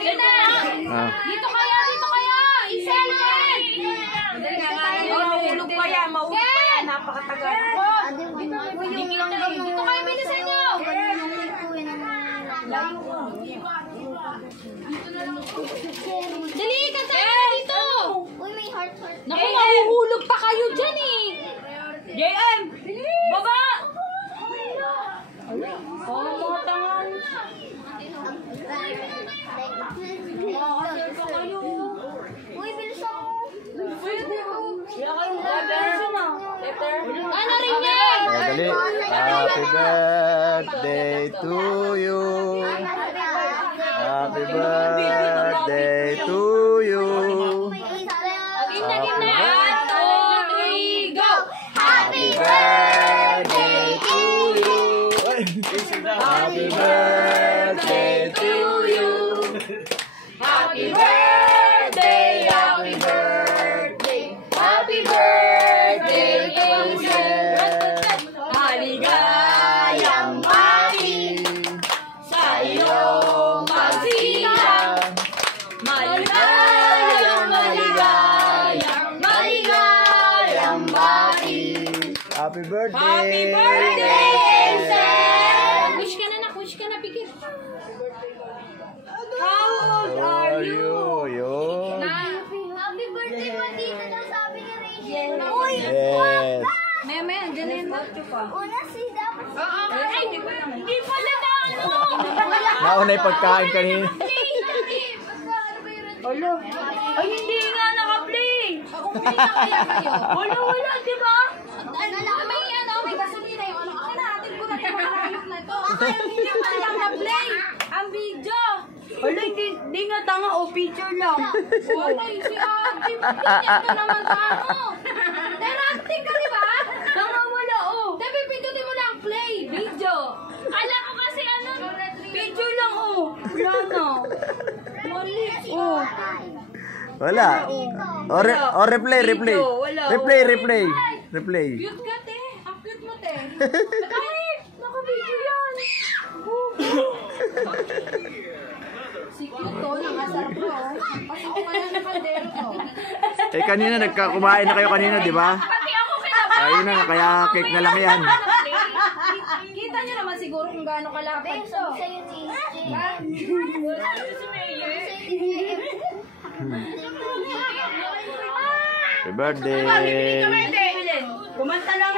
Dito kaya, dito kaya. Iselin. Mahulog pa yan, napakatagal. Dito kayo, bilisan nyo. Dali, kanta dito. Uy, may heart. Naku, mahuhulog pa kayo dyan eh. JM! Baba! Uy, bilisan mo. Ano rin yan? Dali. Happy birthday to you. Happy birthday to you. Gina. 1, 2, 3, go! Happy Birthday to you. Happy birthday to you. Happy birthday, happy birthday, happy birthday to you. Maligayang bati sa iyong pagsilang. Maligayang bati. Happy birthday. Happy birthday, Hazel! Wish ka na, pikir. How old are you? Yun. Happy birthday, Matita daw sabi ni Rachel. Uy, Yes. Maya, andyan na yung una si dapat. Ay, hindi pala na ano. Nauna yung pagkain kanina. Alo. Ay, hindi nga naka-play. Umuwi na kaya kayo. Wala, di ba? May gasolina yung ano. Akin na, atin ko na yung makarayok na to. Hindi pa lang na-play ang video. Alo, hindi nga tanga o picture lang. Wala yung si Ate. Pinyak ka naman sa ano. Interacting ka, di ba? Tanga wala, oh. Dabi, pindutin mo lang play, video. Kala ko kasi ano. Picture lang, oh. Wala na. Mali. Oh. Wala. O replay. Wala. Replay. Cute ka, te. Ang cute mo, te. Ay, naka-video yan. Si cute to, nakasarap ko. Pasok ko na ng kaldero to. Eh kanina nagkakumain na kayo kanina, di ba? Pati ako kinabahan. Ayun na, kaya cake na lang yan. Kita nyo naman siguro kung gaano kalapad to. Sa'yo si Happy birthday. Kumanta lang.